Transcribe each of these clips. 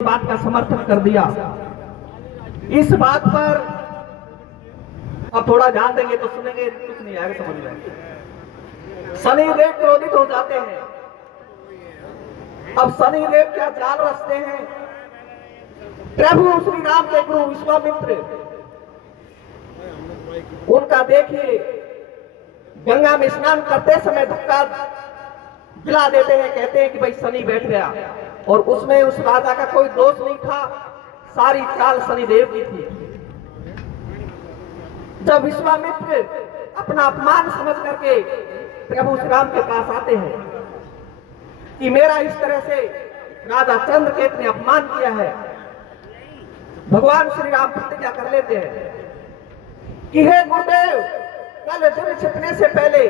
बात का समर्थन कर दिया। इस बात पर अब थोड़ा ध्यान देंगे तो सुनेंगे, कुछ नहीं आएगा समझ में। शनिदेव क्रोधित हो जाते हैं। अब शनिदेव क्या जाल रचते हैं। प्रभु श्री राम के गुरु विश्वामित्र, उनका देखिए गंगा में स्नान करते समय धक्का दिला देते हैं। कहते हैं कि भाई शनि बैठ गया, और उसमें उस राजा का कोई दोष नहीं था, सारी चाल शनिदेव की थी। जब विश्वामित्र अपना अपमान समझ करके प्रभु श्री राम के पास आते हैं कि मेरा इस तरह से राजा चंद्रकेतु ने अपमान किया है, भगवान श्री राम प्रतिज्ञा कर लेते हैं कि हे गुरुदेव, कल दिन छिपने से पहले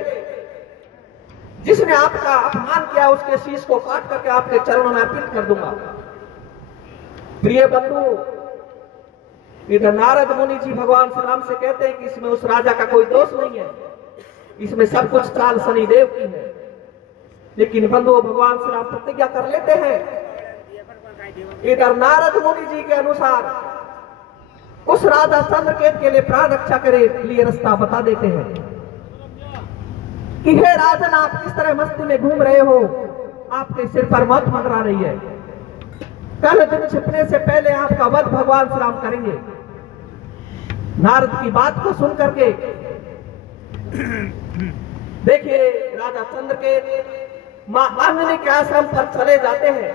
जिसने आपका अपमान किया उसके शीश को काट करके आपके चरणों में अर्पित कर दूंगा। प्रिय बंधु, इधर नारद मुनि जी भगवान श्री राम से कहते हैं कि इसमें उस राजा का कोई दोष नहीं है, इसमें सब कुछ चाल शनिदेव की है। लेकिन बंधु, भगवान श्री राम प्रतिज्ञा कर लेते हैं। इधर नारद मुनि जी के अनुसार उस राजा चंद्रकेतु के लिए प्राण रक्षा के लिए रास्ता बता देते हैं कि हे राजन, आप किस तरह मस्ती में घूम रहे हो, आपके सिर पर मौत मंडरा रही है। कल दिन छिपने से पहले आपका वध भगवान श्री राम करेंगे। नारद की बात को सुन करके देखिए राजा चंद्रकेतु मां अंजनी के आश्रम पर चले जाते हैं।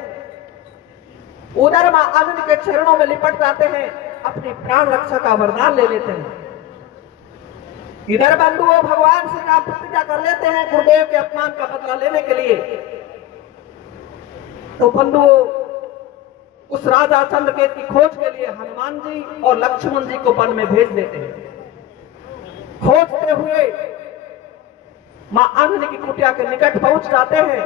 उधर मां अंजनी के चरणों में लिपट जाते हैं, अपनी प्राण रक्षा का वरदान ले लेते हैं। इधर बंधुओं, भगवान श्री राम प्रतिज्ञा कर लेते हैं गुरुदेव के अपमान का बदला लेने के लिए। तो बंधुओं, उस राजा चंद्रकेतु की खोज के लिए हनुमान जी और लक्ष्मण जी को वन में भेज देते हैं। खोजते हुए मां अंजनी की कुटिया के निकट पहुंच जाते हैं।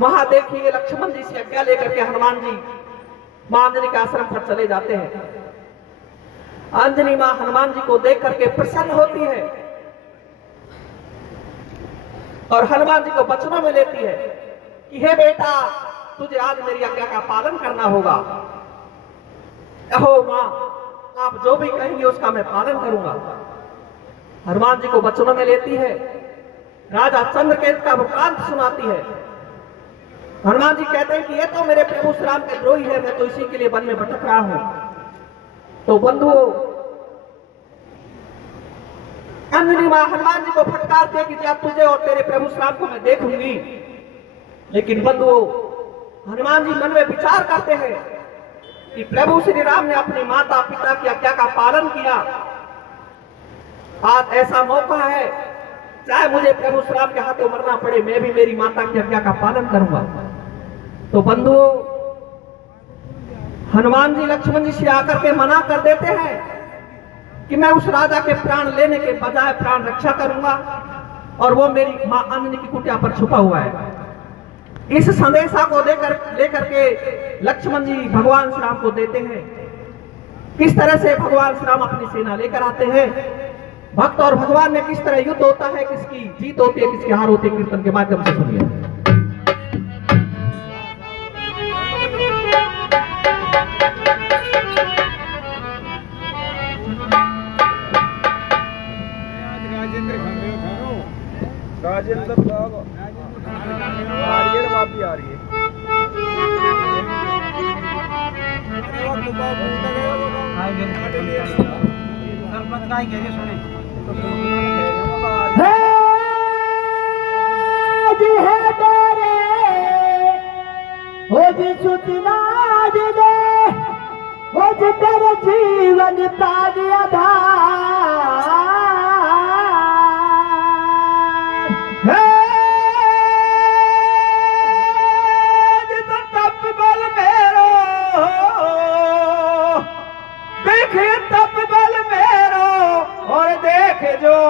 वहां देखिए लक्ष्मण जी से आज्ञा लेकर के हनुमान जी मां अंजनी के आश्रम पर चले जाते हैं। अंजनी मां हनुमान जी को देख करके प्रसन्न होती है और हनुमान जी को वचनों में लेती है कि हे बेटा, तुझे आज मेरी आज्ञा का पालन करना होगा। कहो मां, आप जो भी कहेंगे उसका मैं पालन करूंगा। हनुमान जी को वचनों में लेती है, राजा चंद्रकेतु का वृत्तांत सुनाती है। हनुमान जी कहते हैं कि ये तो मेरे प्रभु श्री राम के द्रोही है, मैं तो इसी के लिए वन में भटक रहा हूं। तो बंधुओं, अंजनी मां हनुमान जी को फटकारते हैं कि क्या तुझे और तेरे प्रभु श्री राम को मैं देखूंगी। लेकिन बंधुओं, हनुमान जी मन में विचार करते हैं कि प्रभु श्री राम ने अपने माता पिता की आज्ञा का पालन किया, आज ऐसा मौका है, चाहे मुझे प्रभु श्री राम के हाथों मरना पड़े, मैं भी मेरी माता की आज्ञा का पालन करूंगा। तो बंधुओं, हनुमान जी लक्ष्मण जी से आकर के मना कर देते हैं कि मैं उस राजा के प्राण लेने के बजाय प्राण रक्षा करूंगा, और वो मेरी मां अंजनी की कुटिया पर छुपा हुआ है। इस संदेशा को लेकर के लक्ष्मण जी भगवान श्री राम को देते हैं। किस तरह से भगवान श्री राम अपनी सेना लेकर आते हैं, भक्त और भगवान में किस तरह युद्ध होता है, किसकी जीत होती है, किसकी हार होती है, कीर्तन के माध्यम से सुनिए। राजेंद्र साहब आ रही है, वापी आ रही है। सरपंच का ही कह रहे सुने तेरे जीवन ताज आधार जो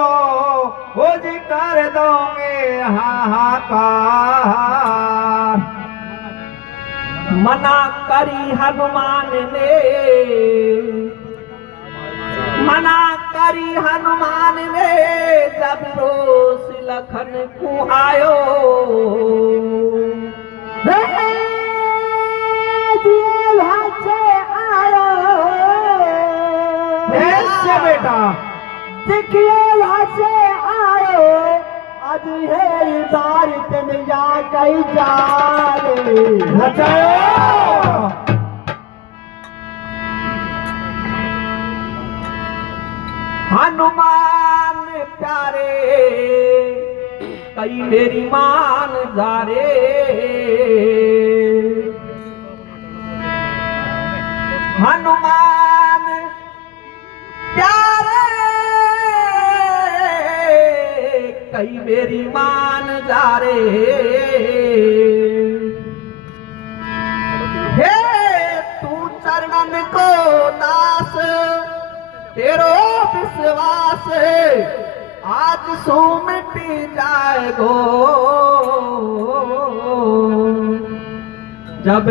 हो जी कर दोगे हाहाकार। मना करी हनुमान ने, मना करी हनुमान ने, जब रोस लखन को आयो। से बेटा देखिए वहाँ से आए आज है बार तनिया कई जाने बचाओ हनुमान प्यारे कई मेरी मान जारे हनुमान प्यारे कई मेरी मान जारे हे तू चरणन को दास तेरो विश्वास आज सो मिट जाएगो जब